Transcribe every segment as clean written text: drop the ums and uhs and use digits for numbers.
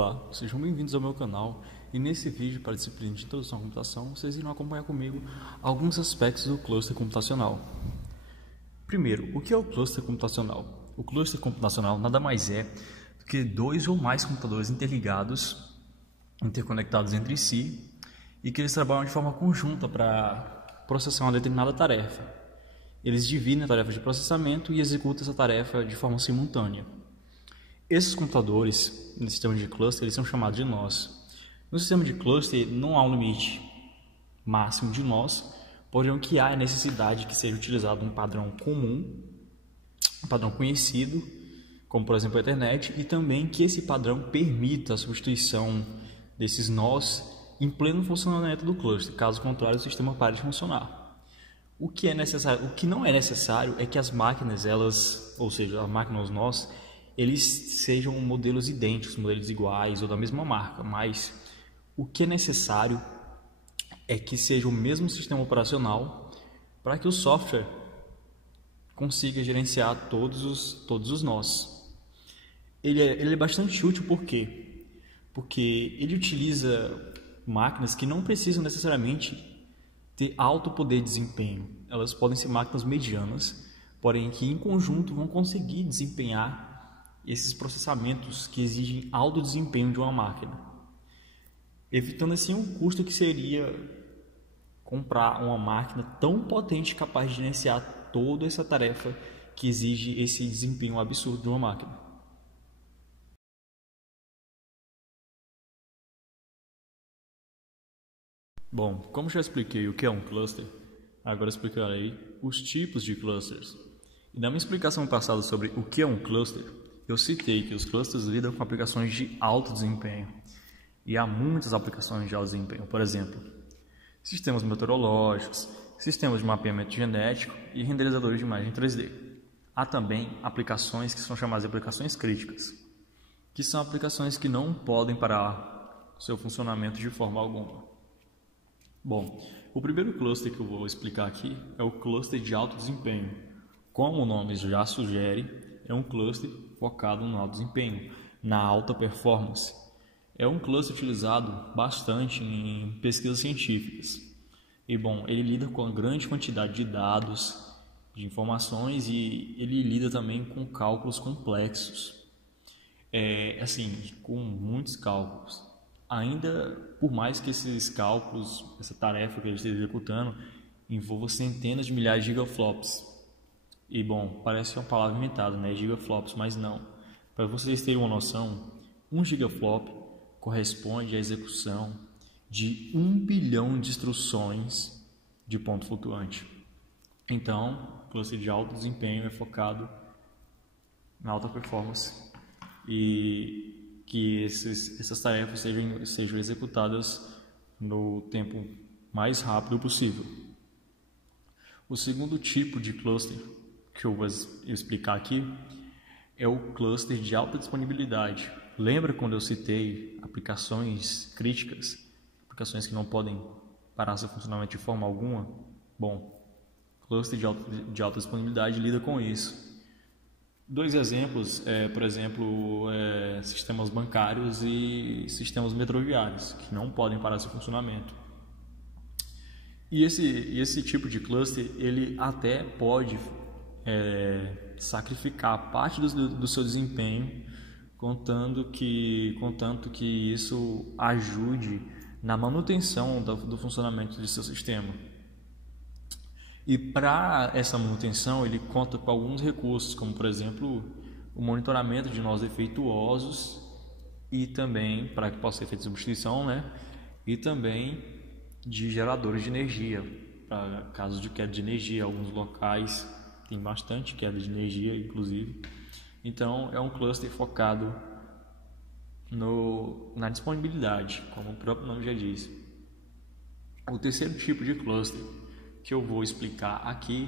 Olá, sejam bem-vindos ao meu canal e nesse vídeo para a disciplina de Introdução à Computação vocês irão acompanhar comigo alguns aspectos do cluster computacional. Primeiro, o que é o cluster computacional? O cluster computacional nada mais é do que dois ou mais computadores interligados, interconectados entre si e que eles trabalham de forma conjunta para processar uma determinada tarefa. Eles dividem a tarefa de processamento e executam essa tarefa de forma simultânea. Esses computadores, no sistema de cluster, eles são chamados de nós. No sistema de cluster não há um limite máximo de nós, porém o que há é a necessidade que seja utilizado um padrão comum, um padrão conhecido, como por exemplo a internet, e também que esse padrão permita a substituição desses nós em pleno funcionamento do cluster, caso contrário o sistema pare de funcionar. O que não é necessário é que as máquinas, ou seja, a máquina ou os nós, eles sejam modelos idênticos, modelos iguais ou da mesma marca, mas o que é necessário é que seja o mesmo sistema operacional para que o software consiga gerenciar todos os nós. Ele é bastante útil por quê? Porque ele utiliza máquinas que não precisam necessariamente ter alto poder de desempenho. Elas podem ser máquinas medianas, porém que em conjunto vão conseguir desempenhar esses processamentos que exigem alto desempenho de uma máquina, evitando assim um custo que seria comprar uma máquina tão potente capaz de gerenciar toda essa tarefa que exige esse desempenho absurdo de uma máquina. Bom, como já expliquei o que é um cluster, agora explicarei os tipos de clusters. E na minha explicação passada sobre o que é um cluster, eu citei que os clusters lidam com aplicações de alto desempenho. E há muitas aplicações de alto desempenho, por exemplo, sistemas meteorológicos, sistemas de mapeamento genético e renderizadores de imagem 3D. Há também aplicações que são chamadas de aplicações críticas, que são aplicações que não podem parar o seu funcionamento de forma alguma. Bom, o primeiro cluster que eu vou explicar aqui é o cluster de alto desempenho. Como o nome já sugere, é um cluster focado no alto desempenho, na alta performance. É um cluster utilizado bastante em pesquisas científicas. E bom, ele lida com uma grande quantidade de dados, de informações e ele lida também com cálculos complexos. Com muitos cálculos. Ainda por mais que esses cálculos, essa tarefa que ele esteja executando, envolva centenas de milhares de gigaflops. E bom, parece uma palavra inventada, né? Gigaflops, mas não. Para vocês terem uma noção, 1 gigaflop corresponde à execução de 1 bilhão de instruções de ponto flutuante. Então, o cluster de alto desempenho é focado na alta performance e que essas tarefas sejam executadas no tempo mais rápido possível. O segundo tipo de cluster que eu vou explicar aqui é o cluster de alta disponibilidade. Lembra quando eu citei aplicações críticas, aplicações que não podem parar seu funcionamento de forma alguma? Bom, cluster de alta disponibilidade lida com isso. Dois exemplos, por exemplo, sistemas bancários e sistemas metroviários, que não podem parar seu funcionamento. E esse tipo de cluster, ele até pode sacrificar parte do seu desempenho, contanto que isso ajude na manutenção do funcionamento de seu sistema. E para essa manutenção ele conta com alguns recursos, como por exemplo o monitoramento de nós defeituosos e também para que possa ser feita substituição, e também de geradores de energia para casos de queda de energia. Alguns locais tem bastante queda de energia, inclusive. Então, é um cluster focado na disponibilidade, como o próprio nome já diz. O terceiro tipo de cluster que eu vou explicar aqui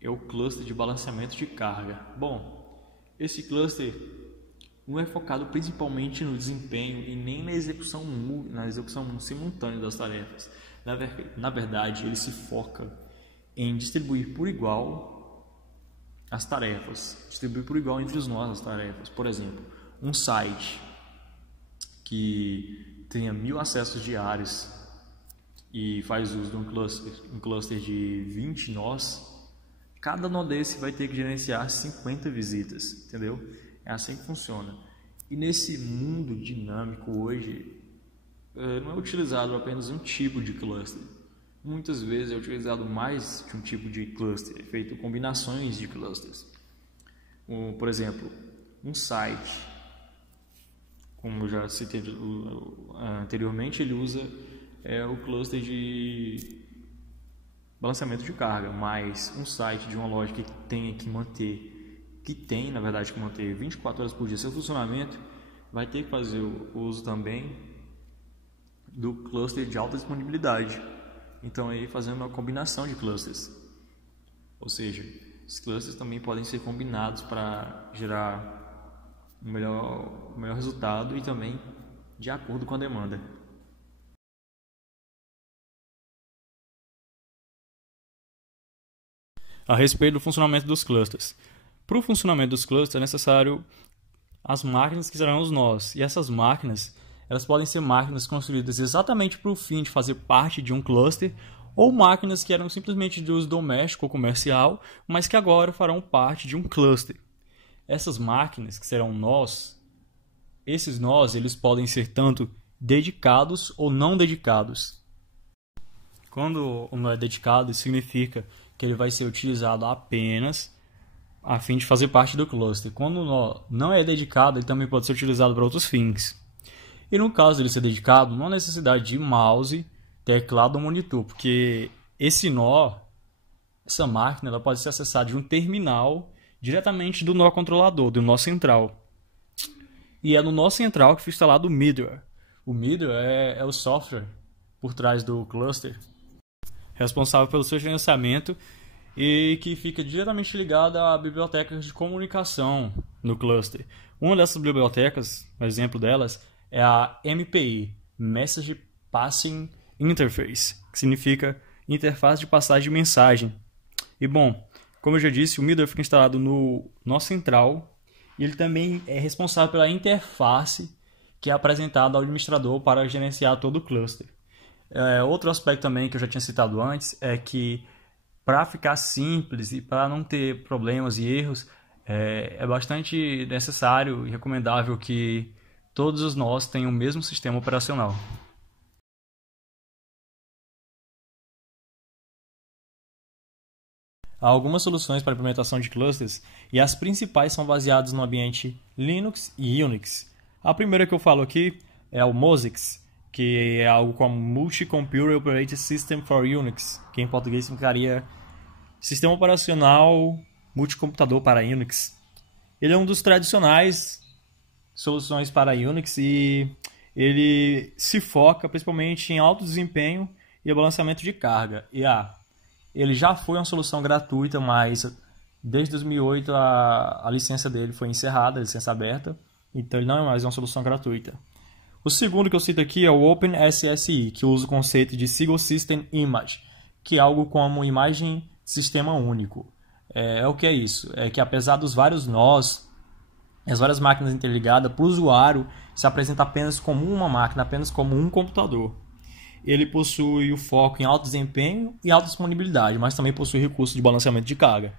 é o cluster de balanceamento de carga. Bom, esse cluster não é focado principalmente no desempenho e nem na execução simultânea das tarefas. Na verdade, ele se foca em distribuir por igual as tarefas, distribuir por igual entre os nós as tarefas. Por exemplo, um site que tenha 1000 acessos diários e faz uso de um cluster de 20 nós, cada nó desse vai ter que gerenciar 50 visitas, entendeu? É assim que funciona. E nesse mundo dinâmico hoje, não é utilizado apenas um tipo de cluster. Muitas vezes é utilizado mais de um tipo de cluster, é feito combinações de clusters. Por exemplo, um site, como eu já citei anteriormente, ele usa o cluster de balanceamento de carga, mas um site de uma loja que tem que manter 24 horas por dia seu funcionamento, vai ter que fazer o uso também do cluster de alta disponibilidade. Então aí fazendo uma combinação de clusters, ou seja, os clusters também podem ser combinados para gerar um melhor resultado e também de acordo com a demanda. A respeito do funcionamento dos clusters. Para o funcionamento dos clusters é necessário as máquinas que serão os nós, e essas máquinas elas podem ser máquinas construídas exatamente para o fim de fazer parte de um cluster, ou máquinas que eram simplesmente de uso doméstico ou comercial, mas que agora farão parte de um cluster. Essas máquinas que serão nós, esses nós eles podem ser tanto dedicados ou não dedicados. Quando o nó é dedicado, isso significa que ele vai ser utilizado apenas a fim de fazer parte do cluster. Quando o nó não é dedicado, ele também pode ser utilizado para outros fins. E no caso dele ser dedicado, não há necessidade de mouse, teclado ou monitor, porque esse nó, essa máquina, ela pode ser acessada de um terminal diretamente do nó controlador, do nó central. E é no nó central que foi instalado o middleware. O middleware é o software por trás do cluster, responsável pelo seu gerenciamento e que fica diretamente ligado a bibliotecas de comunicação no cluster. Uma dessas bibliotecas, um exemplo delas, é a MPI, Message Passing Interface, que significa interface de passagem de mensagem. E bom, como eu já disse, o middleware fica instalado no nó central e ele também é responsável pela interface que é apresentada ao administrador para gerenciar todo o cluster. Outro aspecto também que eu já tinha citado antes é que para ficar simples e para não ter problemas e erros, é bastante necessário e recomendável que todos os nós tenham o mesmo sistema operacional. Há algumas soluções para a implementação de clusters e as principais são baseadas no ambiente Linux e Unix. A primeira que eu falo aqui é o MOSIX, que é algo como Multi-Computer Operating System for Unix, que em português significaria Sistema Operacional Multicomputador para Unix. Ele é um dos tradicionais soluções para Unix e ele se foca principalmente em alto desempenho e balanceamento de carga. Ele já foi uma solução gratuita, mas desde 2008 a licença dele foi encerrada, a licença aberta, então ele não é mais uma solução gratuita. O segundo que eu cito aqui é o OpenSSI, que usa o conceito de Single System Image, que é algo como imagem sistema único. O que é isso? É que apesar dos vários nós, as várias máquinas interligadas, para o usuário se apresenta apenas como uma máquina, apenas como um computador. Ele possui o foco em alto desempenho e alta disponibilidade, mas também possui recursos de balanceamento de carga.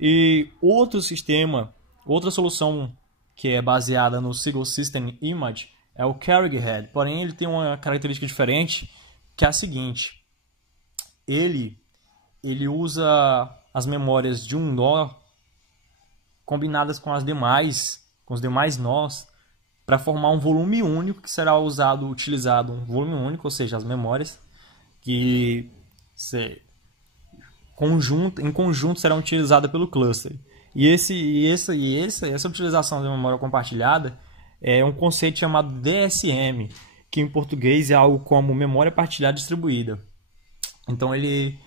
E outro sistema, outra solução que é baseada no Single System Image é o Carriage Head. Porém, ele tem uma característica diferente, que é a seguinte: ele usa as memórias de um nó combinadas com os demais nós para formar um volume único que será utilizado um volume único, ou seja, as memórias que em conjunto serão utilizadas pelo cluster. E essa utilização de memória compartilhada é um conceito chamado DSM, que em português é algo como memória partilhada distribuída. Então ele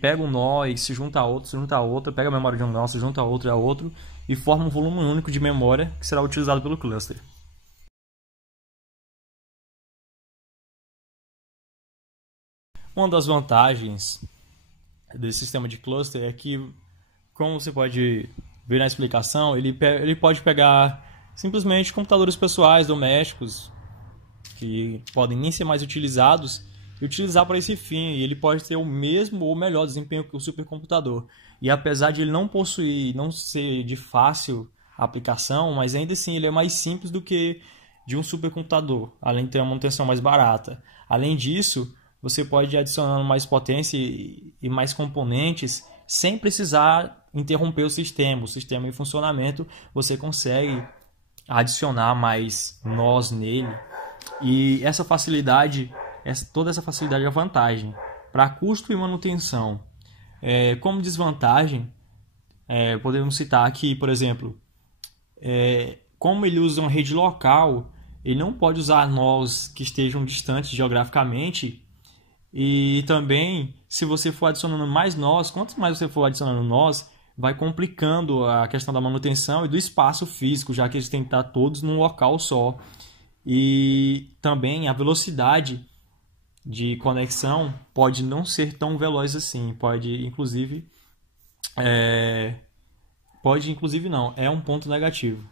pega um nó e se junta a outro, pega a memória de um nó, se junta a outro e a outro, e forma um volume único de memória que será utilizado pelo cluster. Uma das vantagens desse sistema de cluster é que, como você pode ver na explicação, ele pode pegar simplesmente computadores pessoais, domésticos, que podem nem ser mais utilizados e utilizar para esse fim. E ele pode ter o mesmo ou melhor desempenho que o supercomputador. E apesar de ele não possuir, não ser de fácil aplicação, mas ainda assim ele é mais simples do que de um supercomputador, além de ter uma manutenção mais barata. Além disso, você pode ir adicionando mais potência e mais componentes sem precisar interromper o sistema em funcionamento. Você consegue adicionar mais nós nele, e essa facilidade, toda essa facilidade é vantagem. Para custo e manutenção, como desvantagem, podemos citar aqui, por exemplo, como ele usa uma rede local, ele não pode usar nós que estejam distantes geograficamente. E também, se você for adicionando mais nós, quanto mais você for adicionando nós, vai complicando a questão da manutenção e do espaço físico, já que eles têm que estar todos num local só. E também a velocidade de conexão pode não ser tão veloz assim. Pode, inclusive não, é um ponto negativo.